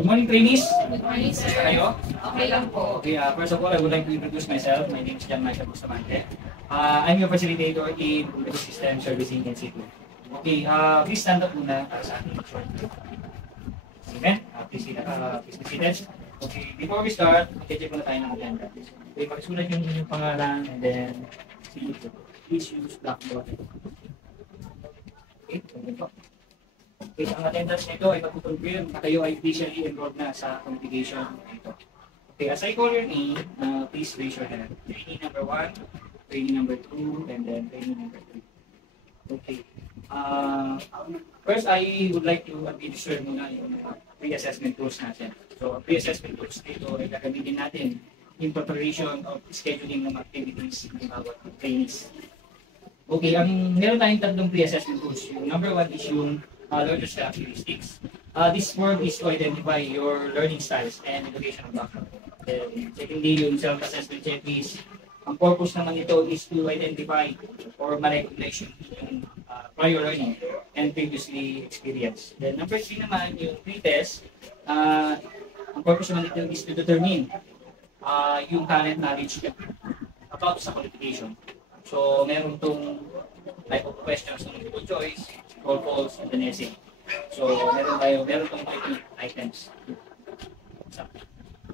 Good morning, trainees. Good morning, sir. Kamusta kayo? Okay lang po. Okay, first of all, I would like to introduce myself. My name is John Michael Bustamante. I'm your facilitator in Computer System Servicing Institute. Okay, please stand up muna para sa ating short. Amen? Please be seated. Okay, before we start, check muna tayo ng agenda. Okay, pakisulat yung inyong pangalan and then please use blackboard. Okay, ganito. Okay, ang attendance nito ay pag-confirm na kayo ay officially enrolled na sa communication nito. Okay, as I call your name, please raise your hand. Trainee number 1, trainee number 2, and then trainee number 3. Okay. First, I would like to administer muna yung pre-assessment tools natin. So, pre-assessment tools dito ay gagamitin natin in preparation of scheduling ng activities ng bawat trainees. Okay, meron tayong tatlong pre-assessment tools. Yung number 1 is yung learner's characteristics. This form is to identify your learning styles and educational background. Then, secondly, yung self-assessment checklist. Ang purpose naman ito is to identify or ma-recognize yung prior learning and previously experience. Then, number 3 naman, yung pre-test. Ang purpose naman ito is to determine yung current knowledge about sa qualification. So, meron itong type of questions ng multiple choice, true or false, and then essay. So, meron itong 30 items.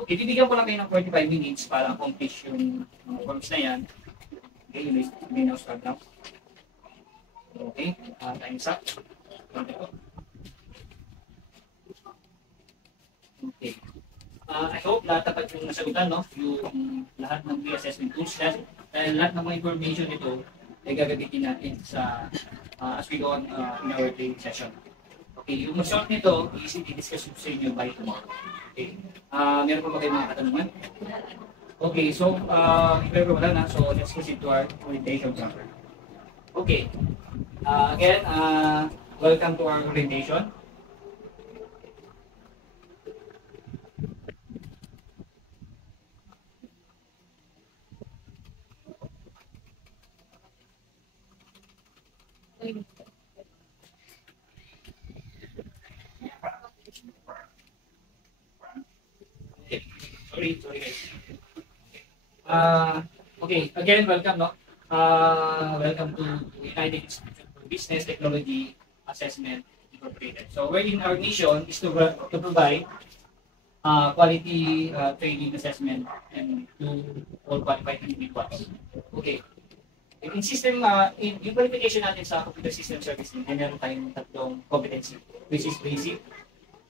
Okay, bibigyan ko lang kayo ng 45 minutes para accomplish yung forms na yan. Okay, you may now start now. Okay, time's up. Okay. I hope na tapat yung nasagutan, no? Yung lahat ng pre-assessment tools dahil lahat ng mga information ito ay gagamitin natin sa as we go on in our training session. Okay, yung short nito is i-discuss sa inyo by tomorrow. Okay. Meron pa ba kayo mga katanungan? Okay, so if ever wala na, so let's proceed to our orientation chapter. Okay. Again, welcome to our orientation. Okay. Sorry guys. Okay, again, welcome, no? Welcome to United Institute for Business Technology Assessment Incorporated. So, wherein our mission is to provide quality training assessment and to all qualified individuals. Okay. In system, yung qualification natin sa computer system servicing, ay meron tayong tatlong competency, which is basic,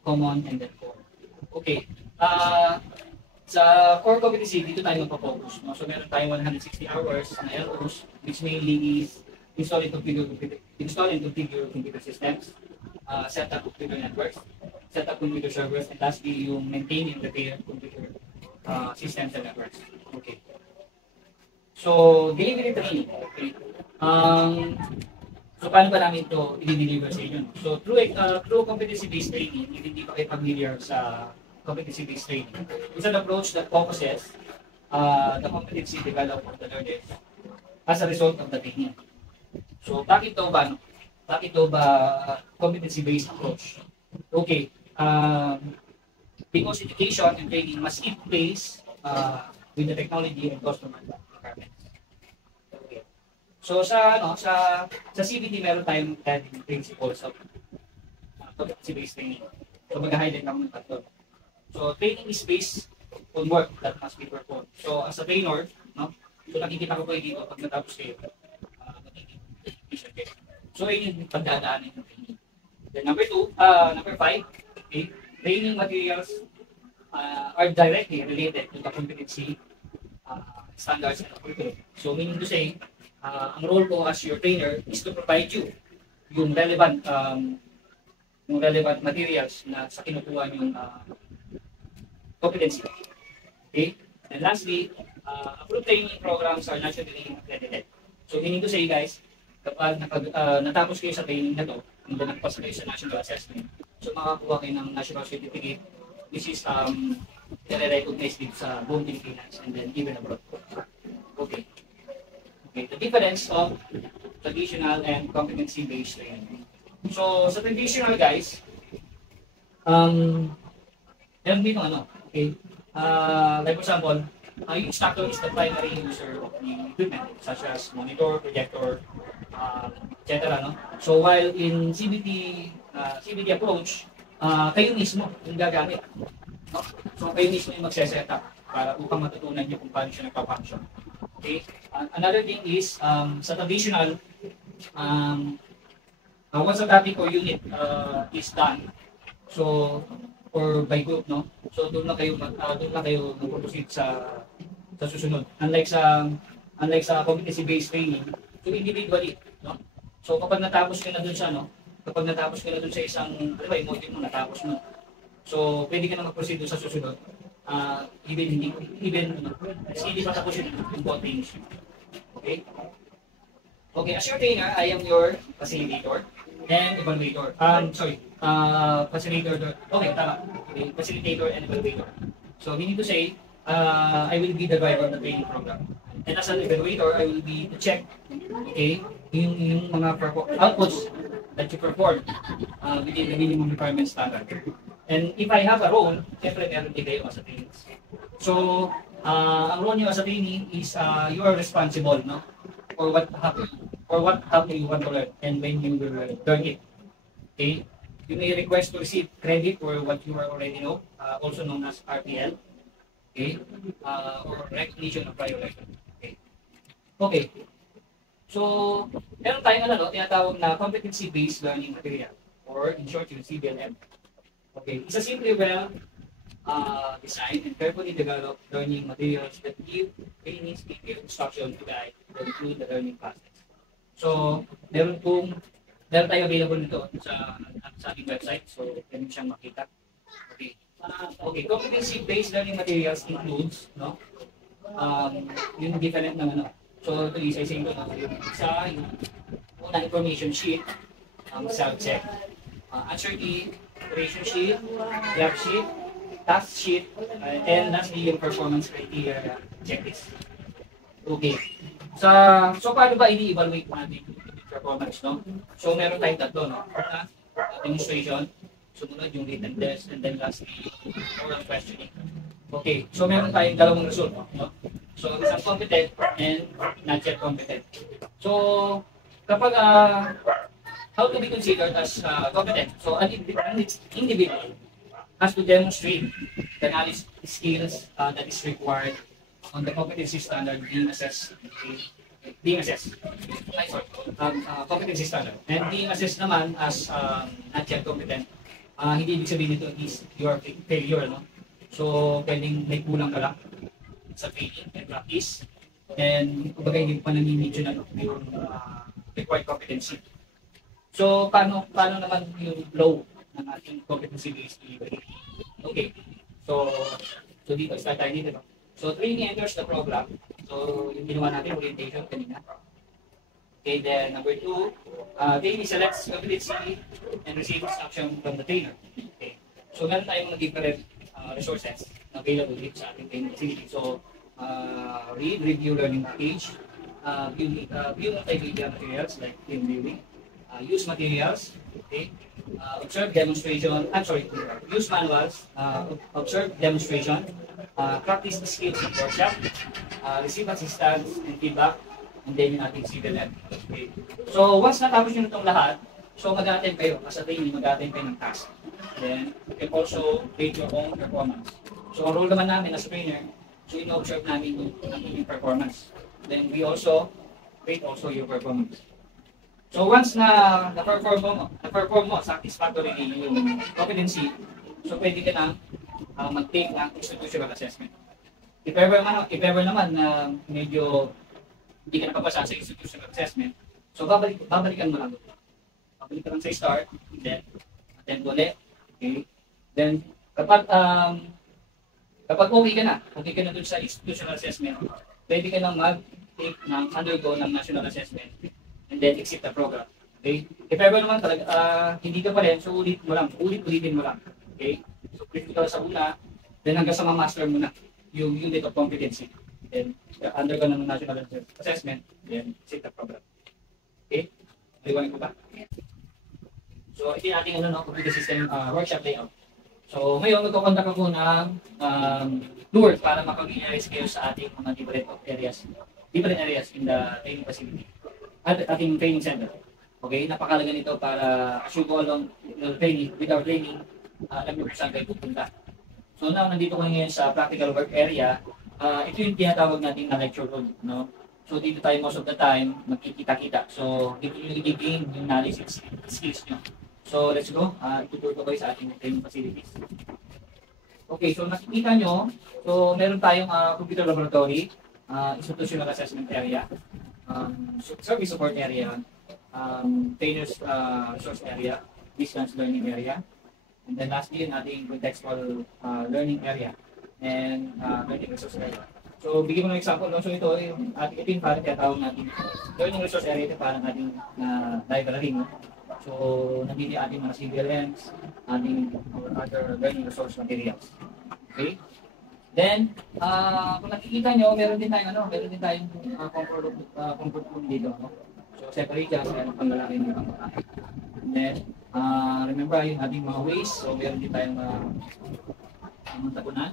common, and then core. Okay. Sa core competency, dito tayo magpa-focus. No? So, meron tayong 160 hours na LOs, which mainly is install and configure computer systems, set up computer networks, set up computer servers, and lastly, yung maintain and repair computer systems and networks. Okay. So, delivery training. Okay. So, paano ba namin ito i-deliver sa inyo? So, through competency-based training, if hindi pa kayo familiar sa competency-based training, it's an approach that focuses the competency developed of the learners as a result of the training. So, bakit ito ba competency-based approach? Okay. Because education and training must keep pace with the technology and customer requirements. Okay. So sa CBT meron tayong guiding principles of competency-based training. So mag-highlight lang ng tatlo. So training is based on work that must be performed. So as a trainer, no? So nakikita ko kayo dito pag natapos kayo. So yun yung pagdadaanan ng training. Then number 5, okay, training materials are directly related to the competency standards and curriculum. So meaning to say, ang role ko as your trainer is to provide you yung relevant materials na sa kinukuha yung competency. Okay? And lastly, approved training programs are nationally accredited. So meaning to say guys, kapag natapos kayo sa training na to, and then nagpasa kayo sa national assessment, so makakuha kayo ng national certificate. This is nire-recognize dito sa buong Pilipinas and then even abroad. Okay. Okay. The difference of traditional and competency-based training. So, sa traditional guys, meron dito ano, okay? Like for example, yung instructor is the primary user of the equipment, such as monitor, projector, etc. No? So while in CBT approach, kayo mismo yung gagamit. No? So kayo mismo yung magse-set up para upang matutunan nyo kung paano siya nagpa-function. Okay? Another thing is, sa traditional, once a topic or unit is done, so or by group, no? So doon na kayo mag-proceed sa susunod. Unlike sa competency-based training, so individually, no? So kapag natapos ka na doon sa isang, ano ba, yung module mo natapos mo. So pwede ka na mag-proceed doon sa susunod. Hindi pa tapos yung content. Okay? Okay, as your trainer, I am your facilitator and evaluator. Facilitator. Okay, tama. Okay, facilitator and evaluator. So, meaning to say, I will be the driver of the training program. And as an evaluator, I will be to check, okay, yung mga outputs that you perform within the minimum requirement standard. And if I have a role, siyempre meron din kayo as a trainee. So, ang role nyo as a trainee is you are responsible, no? For what happened, you want to learn, and when you will learn it. Okay? You may request to receive credit for what you already know, also known as RPL. Okay? Or recognition of prior learning. Okay? Okay. So, meron tayong tinatawag na competency-based learning material, or in short, yung CBLM. Okay, it's a simply designed and carefully developed learning materials that give trainees detailed instruction to guide them through the learning process. So, meron tayo available nito sa ating website. So, pwede siyang makita. Okay. Okay, competency-based learning materials includes, no? Yung different ng ano. So, ito isa-isa yung information sheet, subject, answer key, operation sheet, graph sheet, task sheet, and lastly yung performance criteria checklist. Okay. So paano ba ini-evaluate natin yung performance, no? So meron tayong tatlo, no? Una, demonstration, sumunod yung written test, and then lastly, oral questioning. Okay. So meron tayong dalawang result, no? So isang competent and not yet competent. So kapag how to be considered as competent? So an individual has to demonstrate the knowledge skills that is required on the competency standard being assessed. Competency standard. And being assessed naman as not yet competent, hindi ibig sabihin nito is your failure, no? So pwedeng may kulang ka lang sa training and practice, and kumbaga hindi pa nanimidyo na yung required competency. So, paano naman yung flow ng ating competency-based delivery? Okay. So dito, start tayo dito. So, training enters the program. So, yung ginawa natin, orientation kanina. Okay, then number 2, trainee selects competency and receives instruction from the trainer. Okay. So, meron tayong mga different resources na available dito sa ating training facility. So, read, review learning package, view multimedia materials like film viewing, use materials, okay, observe demonstration, use manuals, observe demonstration, practice the skills in workshop, receive assistance and feedback, and then yung ating CBLM. Okay. So once natapos nyo itong lahat, so mag-attend kayo, as a trainee, mag-attend kayo ng task. Then you can also rate your own performance. So ang role naman namin as a trainer, so ino-observe namin yung performance. Then we also rate also your performance. So once na-perform mo satisfactorily yung competency, so pwede ka na mag-take ng institutional assessment. If ever naman na medyo hindi ka nakapasa sa institutional assessment, so babalikan mo lang. Babalikan lang sa start, then attend ulit. Okay? Then kapag okay ka na dun sa institutional assessment, pwede ka nang undergo ng national assessment and then exit the program. Okay? If ever naman talaga hindi ka pa rin, so ulitin mo lang. Okay? So critical sa una, then hanggang sa ma-master mo na yung unit of competency. Then undergo ng national assessment, then exit the program. Okay? Maliwanag ko ba? So ito yung ating computer system workshop layout. So, ngayon, magkakontak ako ng tour para makapag-realize kayo sa ating mga different areas in the training facility at ating training center. Okay, napakalaga nito para as you go along with our training, alam niyo kung saan kayo pupunta. So now, nandito ko ngayon sa practical work area. Ito yung tinatawag natin na lecture room, no? So dito tayo most of the time magkikita-kita. So dito yung i-gain yung knowledge and skills nyo. So let's go. Itutur ko kayo sa ating training facilities. Okay, so nakikita nyo, so meron tayong computer laboratory, institutional assessment area, service support area, trainers resource area, distance learning area, and then lastly, yung ating contextual learning area and learning resource area. So, bigyan ko ng example. No? So, ito yung parang tinatawag natin learning resource area. Ito parang ating library. No? So, nandito yung ating mga CVLMs, ating other learning resource materials. Okay? Then, kung nakikita nyo, meron din tayong comfort room dito. No? So, separate dyan, meron pang lalaki ng pang lalaki. And then, remember yung ating mga ways. So, meron din tayong mga tapunan.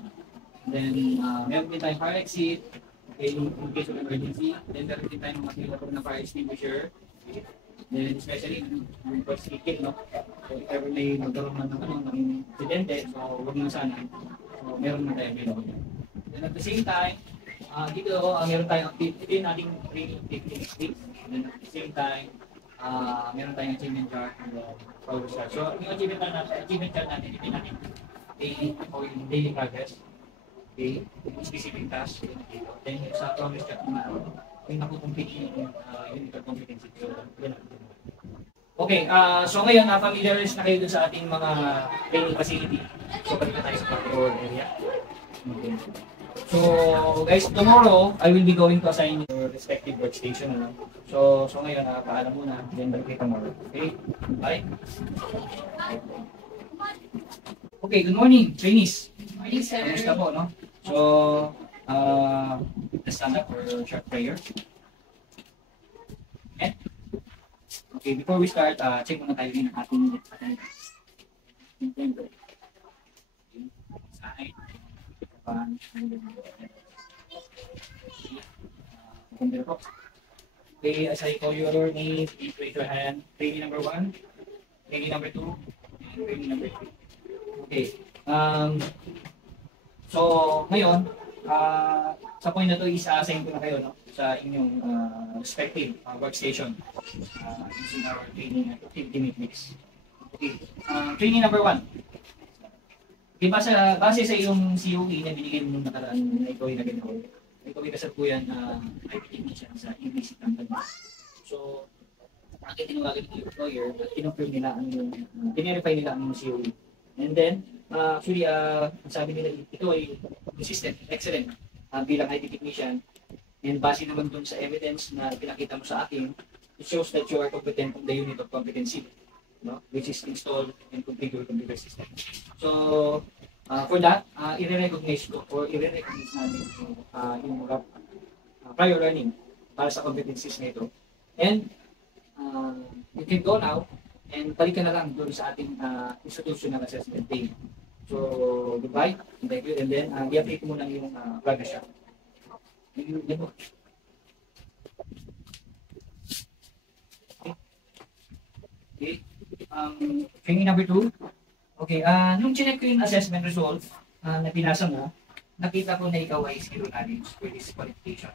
Then, meron din tayong fire exit, okay, in case of emergency. Then, meron din tayong mga available na fire extinguisher. Then, especially, yung pag-skikit, no? So, if ever may magkaroon ng insidente, so, huwag mo sana. So, meron na tayo available. Then, at the same time, dito, meron tayong activity nating training activities. Then, at the same time, meron tayong achievement chart and progress chart. So, yung achievement chart natin, ito natin daily o yung daily progress. Okay, yung specific task, then yung sa progress chart naman, yung nakukumpiti yung unit of competency. Okay, so ngayon, familiarize na kayo dun sa ating mga training facility. So, balik na tayo sa practical area. Okay. So, guys, tomorrow, I will be going to assign your respective workstation. Ano? So ngayon, paalam muna, then balik kayo tomorrow. Okay, bye. Okay, good morning, trainees. Good morning, sir. Kamusta po, no? So, let's stand up for a short prayer. Okay? Okay, before we start, check muna tayo yung ating member. Side. Okay, as I call your name, please raise your hand. Trainee number 1, trainee number 2, and trainee number 3. Okay. So, ngayon, sa point na to, isa-assign ko na kayo no, sa inyong respective workstation using our training activity matrix. Okay. Training number 1. Okay, base sa iyong COE na binigay mo nung nakaraan na ikaw ay naganoon, ikaw ay kasalukuyan na IT technician sa implicit company. So, bakit tinawagan ng employer at kinonfirm nila ang yung, tinirify nila ang COE. And then, actually, sabi nila ito ay consistent, excellent bilang IT technician. And base naman dun sa evidence na pinakita mo sa akin, it shows that you are competent on the unit of competency, no? Which is installed and configure computer system. So, for that, i-recognize ko or i-recognize namin yung prior learning para sa competencies na ito. And you can go now and balik ka na lang doon sa ating institutional assessment team. So, goodbye, thank you, and then i-update ko muna yung progress siya. Okay. Training number 2. Okay, nung chinek ko yung assessment results na pinasa mo, nakita ko na ikaw ay zero knowledge for this qualification.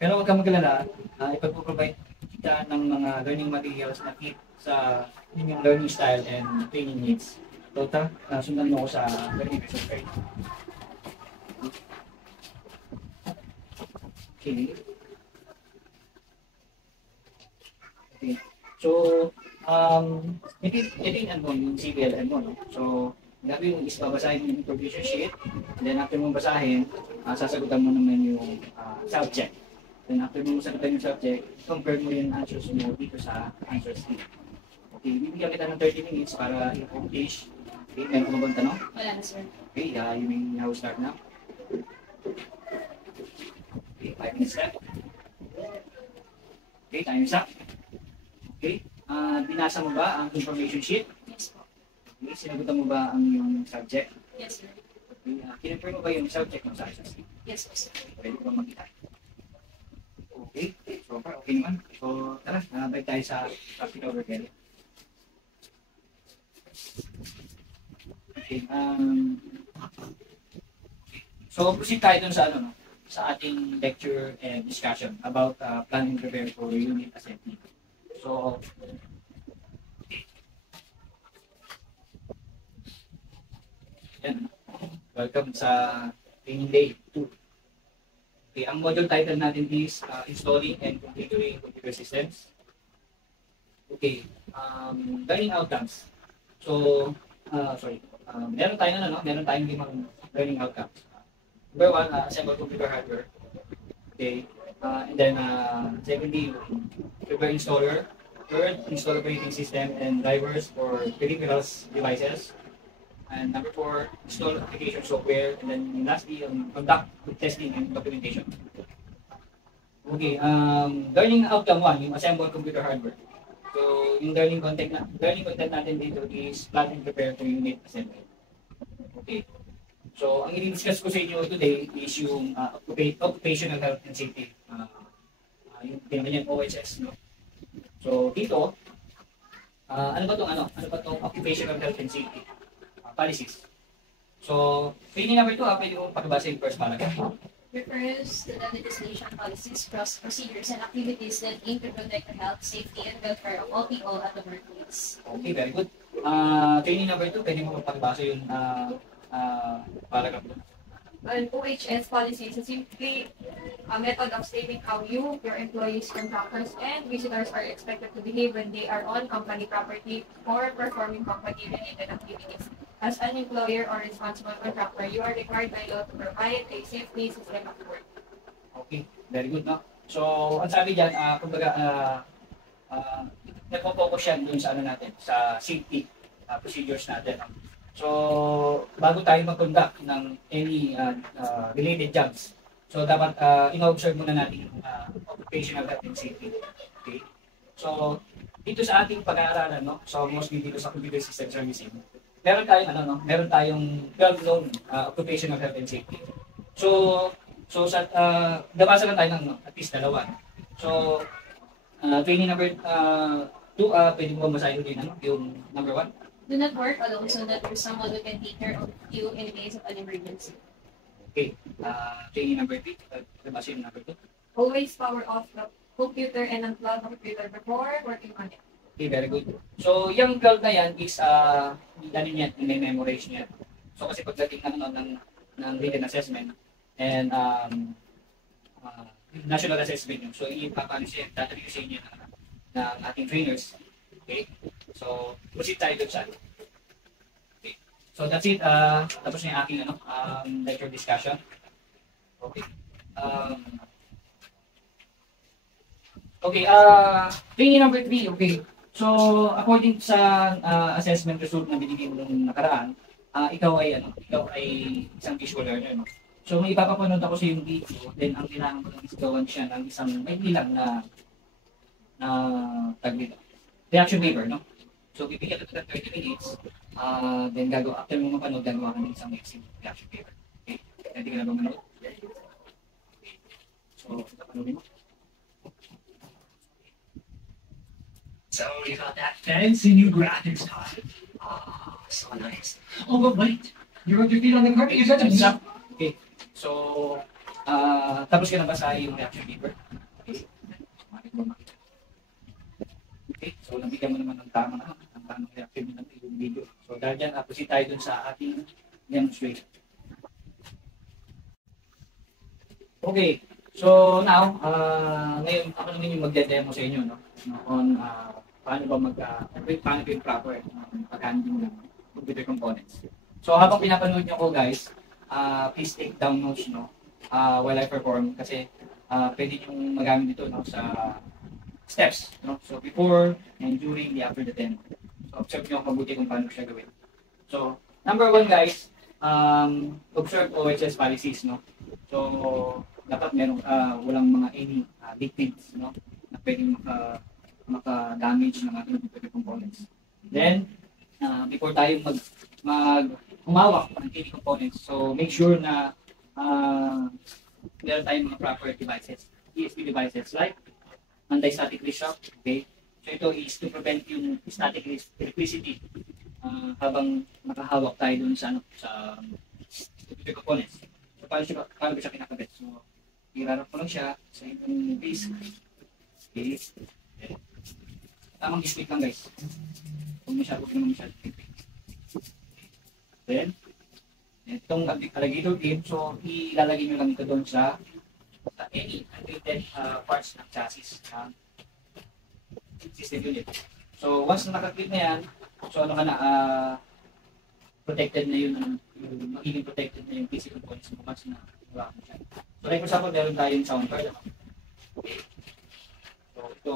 Pero huwag kang mag-alala, ipag-provide kita ng mga learning materials na fit sa inyong learning style and training needs. So, sundan mo ako sa learning resource guide. Okay. Okay. So, ito yung CVLM mo, no? So, gagawin mo is babasahin mo yung information sheet, and then after mo basahin, sasagutan mo naman yung subject. Then after mo sagutan yung subject, compare mo yung answers mo dito sa answers sheet. Okay, bibigyan kita ng 30 minutes para i-accomplish. Okay, meron ka bang tanong? Wala na, sir. Okay, you may now start now. Okay, 5 minutes left. Okay, time is up. Okay, binasa mo ba ang information sheet? Yes po. Okay, sinagutan mo ba ang iyong subject? Yes, sir. Kinonfirm mo ba yung self-check mo sa SSC? Yes, po, sir. Pwede ko bang makita? Okay. So far, okay naman. So, tara, balik tayo sa practical work area. Okay. So, proceed tayo dun sa, ano, no, sa ating lecture and discussion about planning and prepare for unit assembly. So, yan. Welcome sa training day 2. Okay, ang module title natin is Installing and Configuring Computer Systems. Okay, learning outcomes. So, meron tayong ano, meron tayong limang learning outcomes. Number 1, assemble computer hardware. Okay, and then secondly, prepare installer. Third, install operating system and drivers for peripherals devices. And number 4, install application software. And then lastly, conduct testing and documentation. Okay, learning outcome 1, yung assemble computer hardware. So, yung learning content natin dito is plan and prepare for unit assembly. Okay. So, ang i-discuss ko sa inyo today is yung occupational health and safety. Yung pinaganyang OHS, no? So, dito, ano ba tong occupational health and safety? Policies. So, training number 2, pwede kong pakibasa yung first paragraph. Refers to the legislation, policies, procedures, and activities that aim to protect the health, safety, and welfare of all people at the workplace. Okay, very good. Training number 2, pwede mo pakibasa yung paragraph. An OHS policy is simply a method of stating how you, your employees, contractors, and visitors are expected to behave when they are on company property or performing company-related activities. As an employer or responsible contractor, you are required by law to provide a safety system at work. Okay, very good, no? So, ang sabi dyan, kumbaga, nagpo-focus yan dun sa ano natin, sa safety procedures natin. No? So, bago tayo mag-conduct ng any related jobs, so dapat in-observe muna natin yung occupational health and safety. Okay? So, dito sa ating pag-aaralan, no? So, mostly dito sa computer system servicing, meron tayong 12 known occupational health and safety. So sa nabasa lang tayo ng at least dalawa. So, training number 2, pwede mo basahin din yung number 1. Do not work alone so that there's someone who can take care of you in case of an emergency. Okay. Training number 3, nabasa yung number 2. Always power off the computer and unplug the computer before working on it. Okay, very good. So, yung 12 na yan is, ano niya, memorize niya. So, kasi pagdating ng written assessment and national assessment yun. So, tatanungin niya ng ating trainers. Okay? So, proceed tayo doon sa okay. So, that's it. Tapos na yung aking lecture discussion. Okay. Okay, training number 3, okay. So, according sa assessment result na binigay mo nung nakaraan, ikaw ay isang visual learner, no? So, may ipapapanood ako sa yung video, then ang kailangan ko lang is gawan siya ng isang may ilang na tag dito. Reaction paper, no? So, bibigyan ka ng 30 minutes, then after mo mapanood, gagawa ka ng isang reaction paper. Okay? Hindi ka na ba manood? Okay. So, napanoodin mo. So we got that fancy new graphics card. Oh, so nice. Oh, but wait. You rubbed your feet on the carpet. You're such a... Okay. So, tapos ka na basahin yung reaction paper. Okay. Okay. So, nabigyan mo naman ng tamang reaction ng yung video. So, dahil dyan, proceed tayo dun sa ating demonstration. Okay. So, now, ngayon, ako naman yung magde-demo sa inyo, no? On paano yung proper pag-handling ng computer components. So habang pinapanood nyo ko guys, please take down notes, no? While I perform kasi pwede nyo magamit ito, no, sa steps, no? So before and during the after the demo. So observe nyo mabuti kung paano siya gawin. So number 1 guys, observe OHS policies, no? So dapat walang mga any big things, no, na pwedeng maka-damage ng ating computer components. Then, before tayo humawak ng TV components. So make sure na meron tayong mga proper devices, ESP devices like anti-static shock. Okay? So ito is to prevent yung static electricity habang nakahawak tayo dun sa computer components. So paano ba siya kinakabit? So irarap ko lang siya sa inyong base. Okay. Tamang split lang guys. Huwag naman masyado. Then, itong alligator clip, so ilalagay nyo lang ito doon sa any unrated parts ng chassis system unit. So once na nakakit na yan, so ano ka na, protected na yun, magiging protected na yung PC components mo once na wala mo siya. So like for example, meron tayong sound card. Okay. So ito,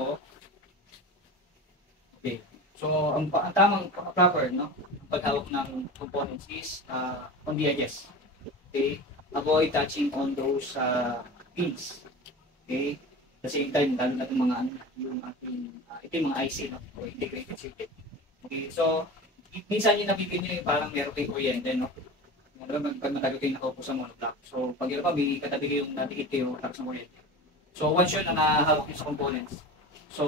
okay. So ang tamang proper, no, paghawak ng components is on the edges. Okay. Avoid touching on those pins. Okay. At the same time, lalo na itong mga yung ating ito yung mga IC, no, o integrated circuit. Okay. So minsan yung napipin nyo yung parang meron kayong kuryente, no. Pag matagal kayo nakaupo sa monoblock. So pag yun pa, may katabi kayong natikit kayo tapos ng kuryente. So once yun na nahawak nyo sa components, so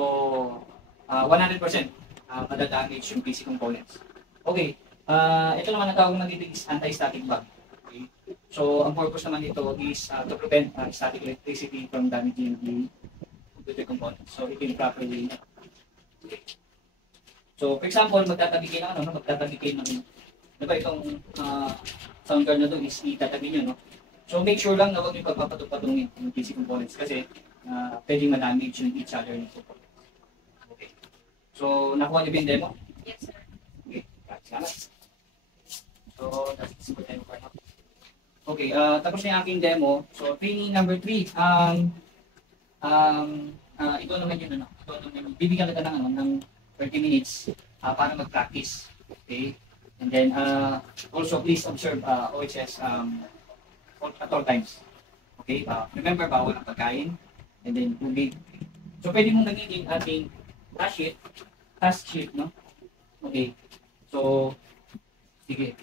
100% madadamage yung PC components. Okay, ito naman ang tawag natin is anti-static bug. Okay? So ang purpose naman nito is to prevent static electricity from damaging the computer components. So ito yung proper way. Okay. So for example, magtatabi kayo ng diba itong sound card na to is itatabi nyo, no? So make sure lang na huwag yung pagpapatong-patungin yung PC components kasi pwedeng ma-damage yung each other ng components. Okay. So nakuha niyo ba yung demo? Yes, sir. Okay. Salamat. So that's it for demo part. Okay, tapos na yung aking demo. So training number 3. Ito naman yun, ano? Ito naman yun. Bibigyan kita ng 30 minutes para mag-practice. Okay? And then also please observe OHS at all times. Okay? Remember, bawal ang pagkain and then tubig. So pwede mong gamitin ating task sheet, no? Okay. So sige.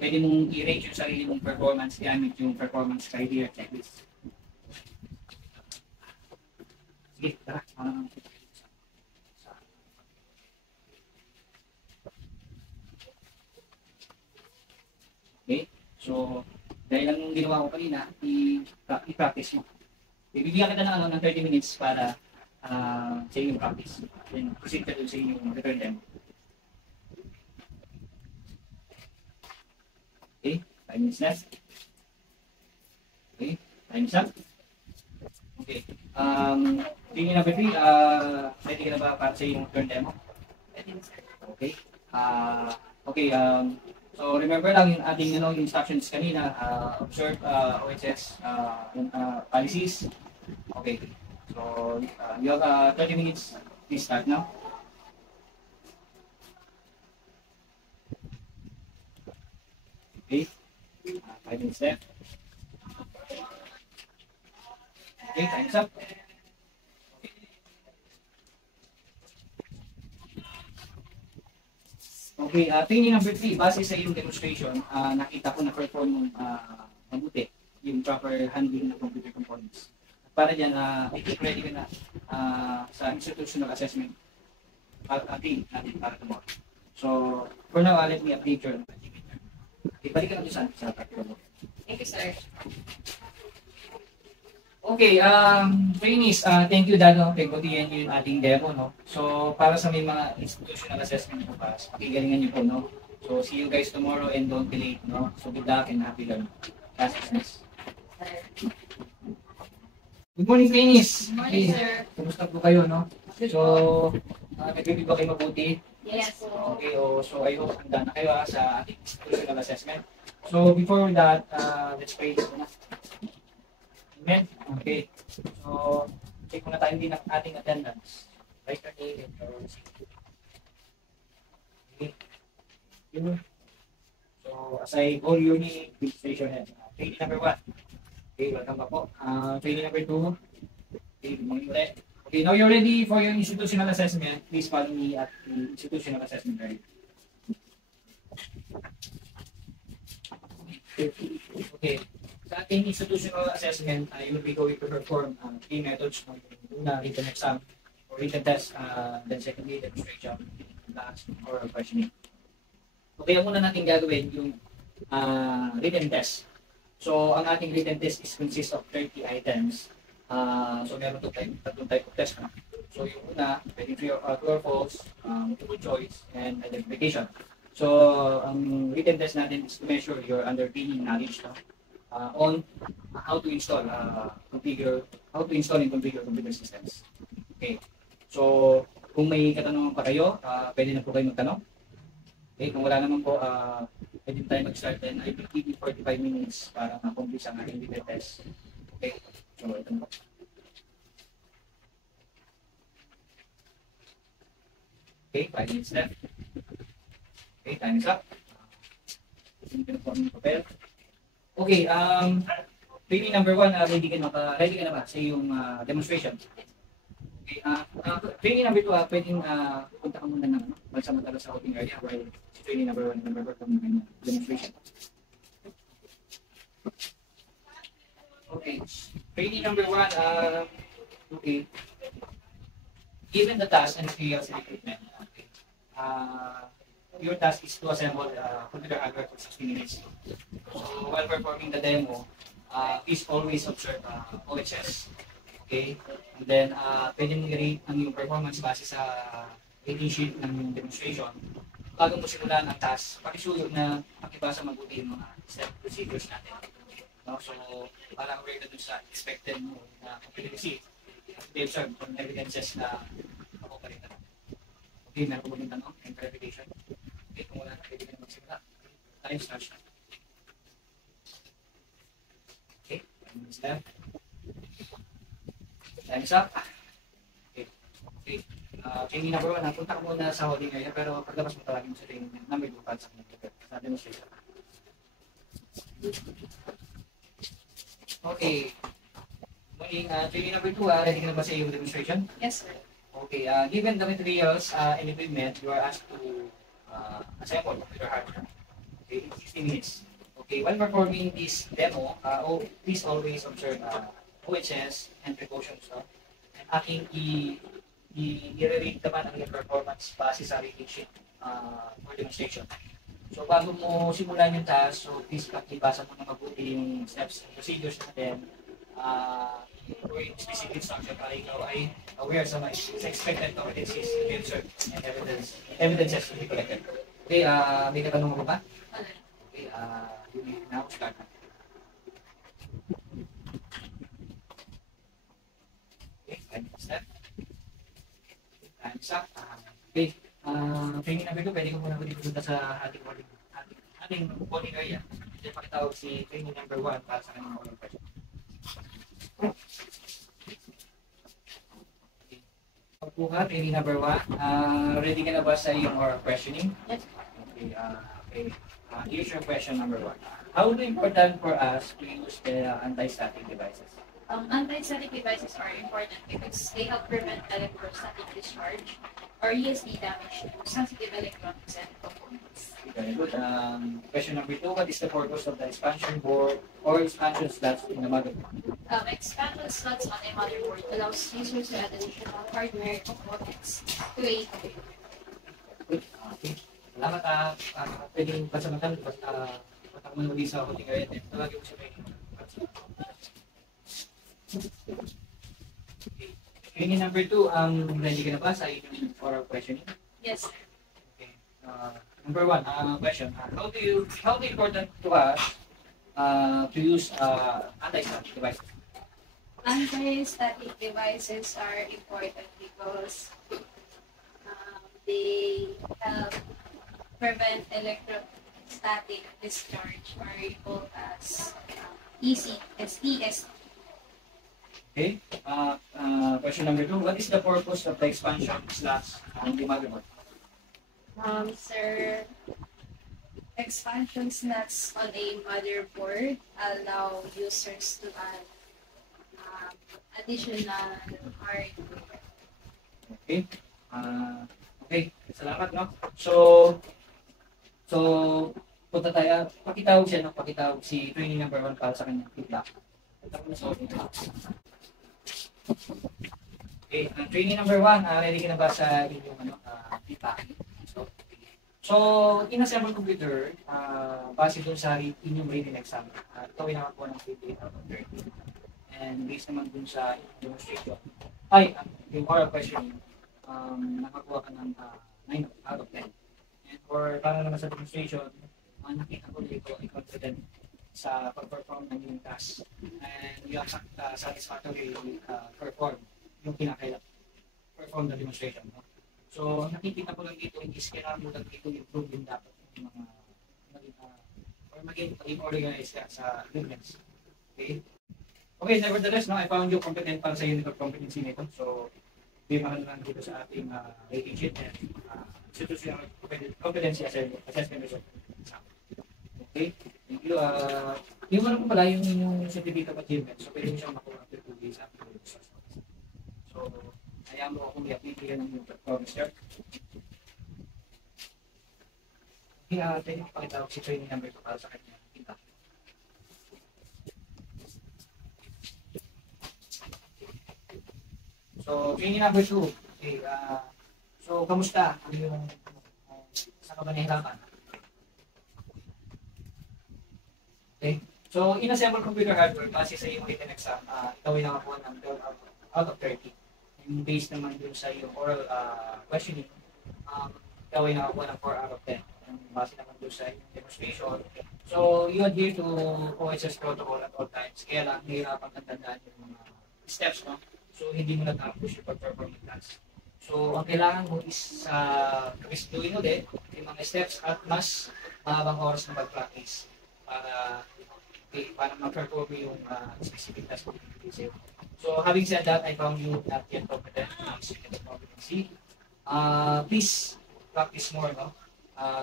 Pwede mong i-rate yung sarili mong performance gamit yung performance criteria checklist. Sige, tara. Okay? So, dahil lang yung ginawa ko kanina, i-practice mo. Bibigyan kita ng 30 minutes para sa inyong practice. Then, proceed ka doon sa inyong return demo. Okay? 5 minutes left. Okay? Time is up. Okay. Tingin number 3, ready ka na ba para sa inyong return demo? Okay. Okay. So remember lang yung ating instructions kanina, observe OHS policies. Okay. So you have 30 minutes. Please start now. Okay. 5 minutes left. Okay, time's up. Okay, training number 3, base sa iyong demonstration, nakita ko na perform mo mabuti yung proper handling ng computer components. Para dyan, i-keep ready ka na sa institutional assessment natin para tomorrow. So, for now, let me update your okay, balik ka na doon sa practical. Thank you, sir. Okay, trainees, thank you Dano, pagbutihan nyo yung ating demo, no? So, para sa may mga institutional assessment po ba, pakigalingan nyo po, no? So, see you guys tomorrow and don't be late, no? So, good luck and happy learning. That's Good morning, trainees. Good morning, sir. Kumusta po kayo, no? So, nag-review ba kayo mabuti? Yes, po. Okay, so I hope handa na kayo sa ating institutional assessment. So, before that, let's pray na. Amen? Okay. So, check muna tayo din ang ating attendance. Write your name and your city. Okay. So, as I call your name, please raise your hand. Training number 1. Okay, welcome pa po. Training number 2. Okay, good morning ulit. Okay, now you're ready for your institutional assessment. Please follow me at the institutional assessment area. Okay. Sa ating institutional assessment, you will be going to perform three methods. Una, written exam or written test, then secondly, demonstration, last, oral questioning. Okay, ang muna natin gagawin yung written test. So, ang ating written test is consists of 30 items. So, meron tatlong type of test. No? So, yung una, pwedeng true or false, multiple choice, and identification. So, ang written test natin is to measure your underpinning knowledge no? On how to install, and configure computer systems. Okay. So, kung may katanungan pa kayo, pwede na po kayo magtanong. Okay, kung wala naman po, pwede tayo mag-start then I will give you 45 minutes para ma-complete ang ating written test. Okay. So, ito na po. Okay, 5 minutes left. Okay, time is up. Ito po ang papel. Okay, training number 1, ready ka na ba sa iyong demonstration? Okay, training number 2, pwedeng punta ka muna ng magsamantala sa outing area while training number 1 number 4 ng demonstration. Okay, training number 1, okay. Given the task and materials and equipment, okay, your task is to assemble computer hardware for 60 minutes. So while performing the demo, please always observe OHS. Okay? And then, pwede mo i-rate ang iyong performance base sa rating sheet ng iyong demonstration. Bago mo simulan ang task, pakisuyo na pakibasa mabuti yung mga step procedures natin. No? So, para aware ka dun sa expected mo na competency, they observe from evidences na ako pa rin tanong. Okay, meron ko mong tanong and clarification. Okay, kung wala na, pwede ka na magsimula. Time starts na. Okay, 5 minutes left. Time is up. Okay, okay. Training number 1, napunta ka muna sa holding area, pero paglabas mo tawagin mo sa training number 2 para sa demonstration. Okay. Muling, training number 2, ready ka na ba sa iyong demonstration? Yes, sir. Okay, given the materials and equipment, you are asked to assemble computer hardware. Okay, in 60 minutes. Okay, while performing this demo, please always observe OHS and precautions. No? And aking i-rate naman ang iyong performance base sa rating sheet for demonstration. So bago mo simulan yung task, so please pakibasa mo na mabuti yung steps and procedures natin. Or in specific instruction para ikaw ay aware sa expected competencies to be observed and evidences to be collected. Okay, may katanong mo ba? Okay, you may now start. Okay, 5 minutes left. Time's up. Okay, training number 2, pwede ko muna punta sa ating polling area. Then pakitawag si training number 1 para sa kanyang oral question. Pagbuka, training number 1. Ready ka na ba sa iyong oral questioning? Yes. Okay, okay. Here's your question number 1. How important for us to use the anti-static devices? Anti-static devices are important because they help prevent electrostatic discharge or ESD damage to sensitive electronics and components. Very good. Question number 2. What is the purpose of the expansion board or expansion slots in the motherboard? Expansion slots on a motherboard allows users to add additional hardware components to a computer. Good. Okay. Salamat. Pwedeng pasamatan. Patak mo muli sa holding area. Tawagin mo siya kayo. Okay. Training number 2. Ready ka na ba sa inyong oral questioning? Yes, sir. Okay. Number 1, question. How important to us to use anti-static devices? Anti-static devices are important because they help prevent electrostatic discharge or called as ESD. Okay. Question number 2. What is the purpose of the expansion slots on the motherboard? Sir, expansion slots on a motherboard allow users to add additional hardware. Okay. Okay. Salamat, no? So punta tayo, pakitawag siya, no? Pakitawag si training number 1 para sa kanyang feedback. Punta ko na sa audio. Okay, training number 1, ready ka na ba sa inyong feedback? So, in a several computer, base dun sa inyong written exam, ito ay nakakuha ng 58 out of 30. And based naman dun sa inyong demonstration, yung oral questioning, nakakuha ka ng 9 out of 10. And for para naman sa demonstration, nakita ko dito ay confident sa pag-perform ng yung task. And you have satisfactorily perform yung kinakailangan perform the demonstration. No? So, nakikita ko lang dito, hindi kailangan mo lang dito improve din dapat yung mga maging organized ka sa movements. Okay? Okay, nevertheless, no, I found you competent para sa unit of competency nito. So, may mahal lang dito sa ating rating sheet and institutional competency assessment result. Okay? Thank you. Yung ano po pala, yung certificate of achievement, so pwede mo siyang makuha after 2 days after the results. So, hayaan mo akong i-update yan ng performance chart. Okay, pwede mo pakitawag si training number 2 para sa kanya. Kita. So, training number 2. Okay, so, kamusta? Ano yung, saan ka ba nahirapan? Okay. So, in-assemble computer hardware, kasi sa iyong written exam, ikaw ay nakakuha ng 12 out of 30. And based naman dun sa iyong oral questioning, ikaw ay nakakuha ng 4 out of 10. And base naman dun sa iyong demonstration. So, you adhere to OHS protocol at all times. Kaya lang, nahirapan kang tandaan yung mga steps, no? So, hindi mo na-accomplish yung pag-perform yung task. So, ang kailangan mo is reviewin ulit yung mga steps at mas mahabang oras na mag-practice para ma-perform yung specific task mo. So, having said that, I found you not yet competent in this unit of competency. Please practice more, no?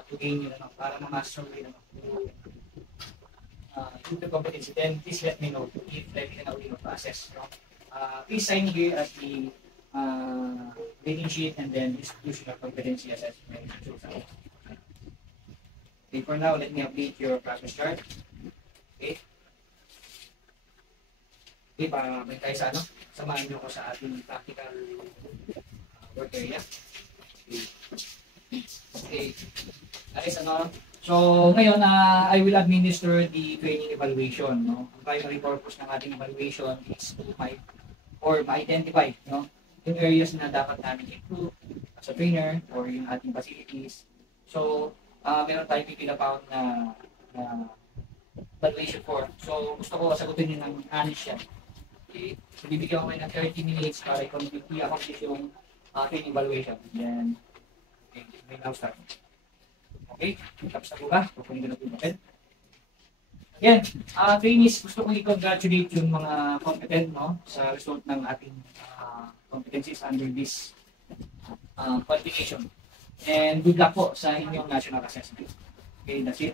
To gain yun, para ma-master mo yun, unit of competency. Then, please let me know if ready ka na uli mag-assess, no? Please sign here at the rating sheet and then institutional competency assessment. Okay, for now, let me update your practice chart. Okay. Okay, para may tayo sa samahan nyo ko sa ating practical work area. Okay. Okay. Guys, so ngayon, I will administer the training evaluation. No? Ang primary purpose ng ating evaluation is to ma-identify, no? Yung areas na dapat namin improve as a trainer or yung ating facilities. So, meron tayong pipila-pound na evaluation for. So, gusto ko sagutin nyo ng honest yan. Okay. So, bibigyan ko kayo ng 30 minutes para i-accomplish yung training evaluation. Then, okay, may now start. Okay, tapos na po ba? Pupunin ko na po yung papel. Yan, trainees, gusto kong i-congratulate yung mga competent, no, sa result ng ating competencies under this qualification. And good luck po sa inyong national assessment. Okay, that's it.